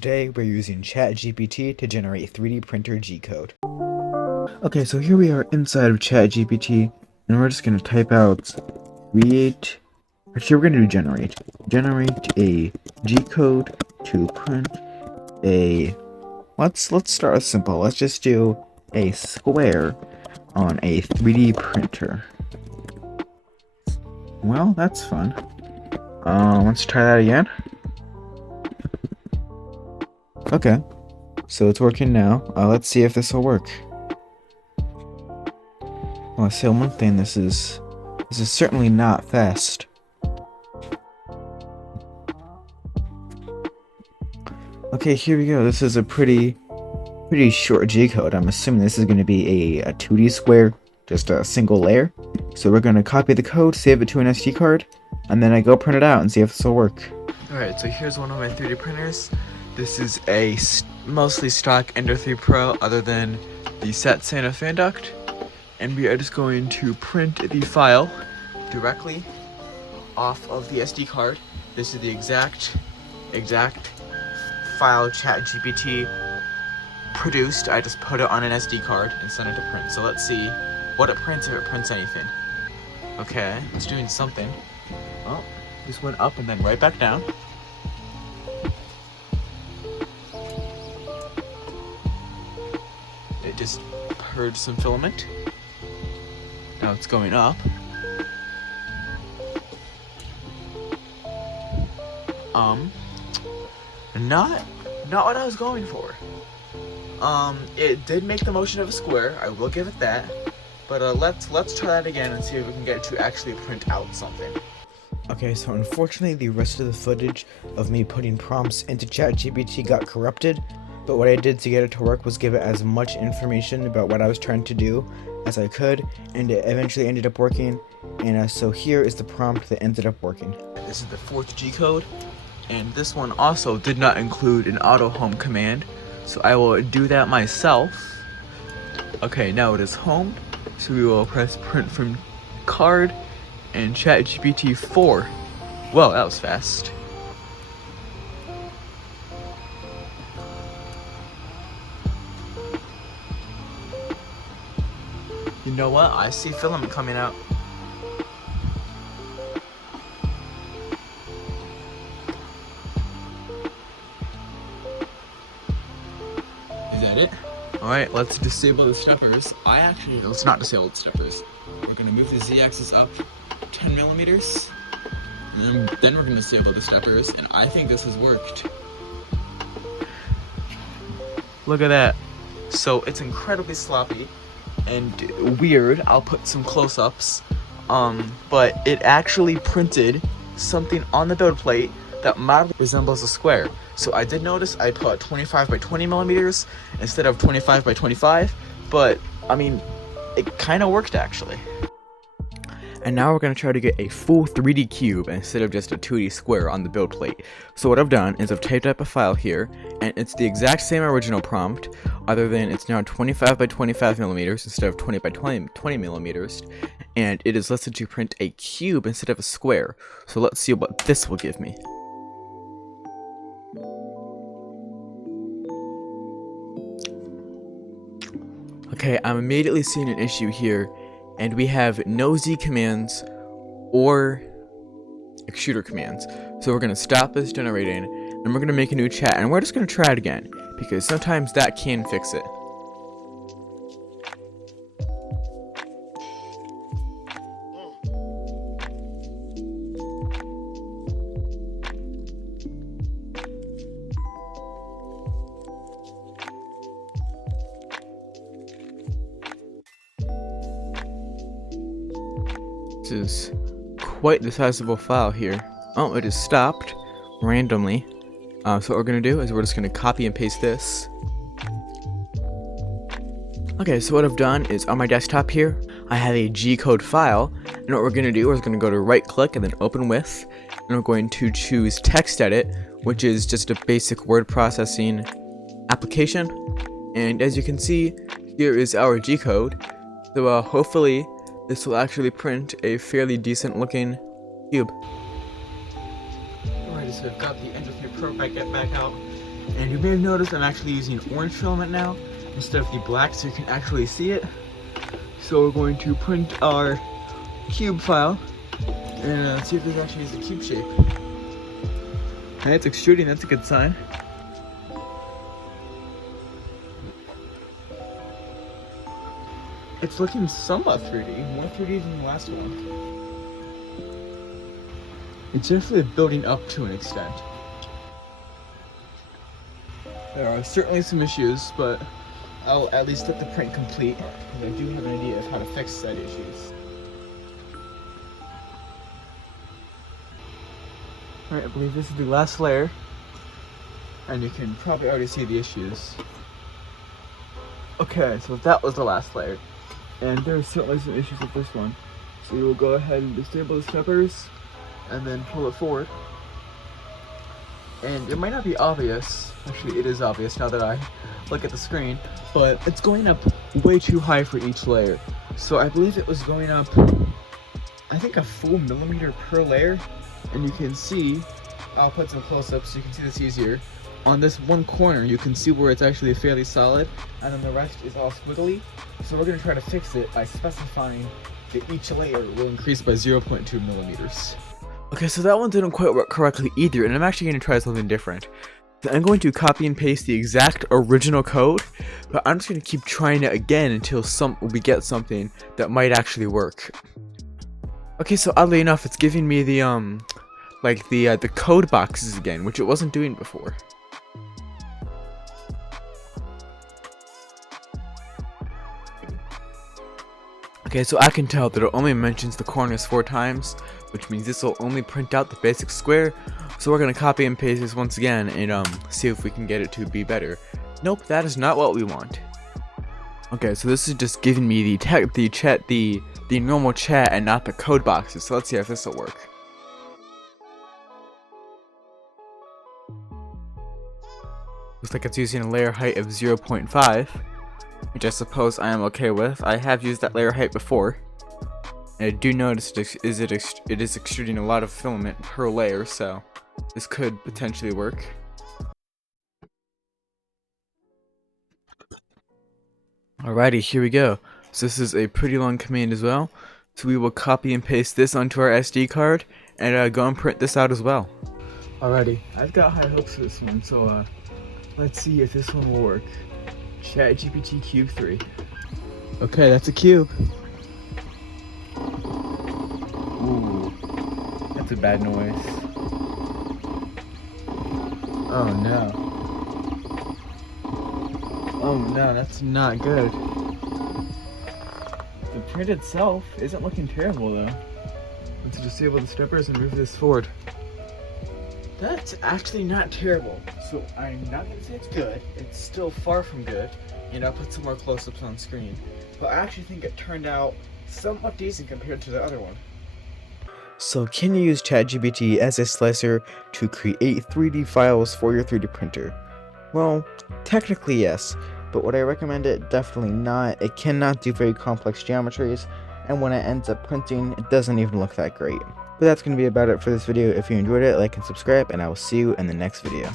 today we're using ChatGPT to generate 3D printer G-code. Okay, so here we are inside of ChatGPT, and we're just going to type out create, actually we're going to do generate a G-code to print a, let's start with simple, let's just do a square on a 3D printer. Well, that's fun. Let's try that again. Okay, so it's working now. Let's see if this will work. Well, I'll say one thing, this is certainly not fast. Okay, here we go. This is a pretty short G-code. I'm assuming this is going to be a 2D square, just a single layer. So we're going to copy the code, save it to an SD card, and then I go print it out and see if this will work. Alright, so here's one of my 3D printers. This is a mostly stock Ender 3 Pro other than the set Santa fan duct. And we are just going to print the file directly off of the SD card. This is the exact file ChatGPT produced. I just put it on an SD card and sent it to print. So let's see what it prints, if it prints anything. Okay, it's doing something. Oh, this went up and then right back down. It just purged some filament. Now it's going up. Not what I was going for. It did make the motion of a square. I will give it that. But let's try that again and see if we can get it to actually print out something. Okay, so unfortunately the rest of the footage of me putting prompts into ChatGPT got corrupted, but what I did to get it to work was give it as much information about what I was trying to do as I could, and it eventually ended up working, and so here is the prompt that ended up working. This is the 4th G-code, and this one also did not include an auto home command, so I will do that myself. Okay, now it is home. So we will press print from card and ChatGPT 4. Well, that was fast. You know what? I see filament coming out. Is that it? Alright, let's disable the steppers. Let's not disable the steppers. We're going to move the Z-axis up 10 millimeters. And then we're going to disable the steppers. And I think this has worked. Look at that. So it's incredibly sloppy and weird. I'll put some close-ups. But it actually printed something on the build plate that mildly resembles a square. So I did notice I put 25 by 20 millimeters instead of 25 by 25, but I mean, it kind of worked actually. And now we're going to try to get a full 3D cube instead of just a 2D square on the build plate. So what I've done is I've typed up a file here, and it's the exact same original prompt, other than it's now 25 by 25 millimeters instead of 20 by 20 millimeters, and it is listed to print a cube instead of a square. So let's see what this will give me. Okay, I'm immediately seeing an issue here, and we have no Z commands or extruder commands. So we're going to stop this generating, and we're going to make a new chat, and we're just going to try it again, because sometimes that can fix it. This is quite the sizable file here. Oh, it is stopped randomly. So what we're going to do is we're just going to copy and paste this. Okay, so what I've done is on my desktop here, I have a G-code file, and what we're going to do is going to go to right click and then open with, and we're going to choose text edit, which is just a basic word processing application. And as you can see, here is our G-code. So hopefully this will actually print a fairly decent looking cube. Alright, so I've got the Ender 3 Pro back out, And you may have noticed I'm actually using orange filament now instead of the black, so you can actually see it. So we're going to print our cube file and see if this actually is a cube shape. And it's extruding, that's a good sign. It's looking somewhat 3D, more 3D than the last one. It's definitely building up to an extent. There are certainly some issues, but I'll at least get the print complete, because I do have an idea of how to fix said issues. Alright, I believe this is the last layer, and you can probably already see the issues. Okay, so that was the last layer, and there are certainly some issues with this one. So you will go ahead and disable the steppers, and then pull it forward. And it might not be obvious, actually it is obvious now that I look at the screen, but it's going up way too high for each layer. So I believe it was going up, I think, a full millimeter per layer. And you can see, I'll put some close-ups so you can see this easier. On this one corner you can see where it's actually fairly solid, and then the rest is all squiggly. So we're going to try to fix it by specifying that each layer will increase by 0.2 millimeters. Okay, so that one didn't quite work correctly either, and I'm actually going to try something different. So I'm going to copy and paste the exact original code, but I'm just going to keep trying it again until we get something that might actually work. Okay, so oddly enough, it's giving me the the code boxes again, which it wasn't doing before. Okay, so I can tell that it only mentions the corners 4 times, which means this will only print out the basic square. So we're gonna copy and paste this once again and see if we can get it to be better. Nope, that is not what we want. Okay, so this is just giving me the normal chat and not the code boxes. So let's see if this will work. Looks like it's using a layer height of 0.5, which I suppose I am okay with. I have used that layer height before, and I do notice it is extruding a lot of filament per layer, so this could potentially work. Alrighty, here we go. So this is a pretty long command as well. So we will copy and paste this onto our SD card and go and print this out as well. Alrighty, I've got high hopes for this one, so let's see if this one will work. ChatGPT Cube 3. Okay, that's a cube. Ooh, that's a bad noise. Oh no. Oh no, that's not good. The print itself isn't looking terrible though. Let's disable the steppers and move this forward. That's actually not terrible. So I'm not gonna say it's good. It's still far from good. And I'll put some more close-ups on screen. But I actually think it turned out somewhat decent compared to the other one. So can you use ChatGPT as a slicer to create 3D files for your 3D printer? Well, technically yes, but would I recommend it? Definitely not. It cannot do very complex geometries, and when it ends up printing, it doesn't even look that great. But that's going to be about it for this video. If you enjoyed it, like and subscribe, and I will see you in the next video.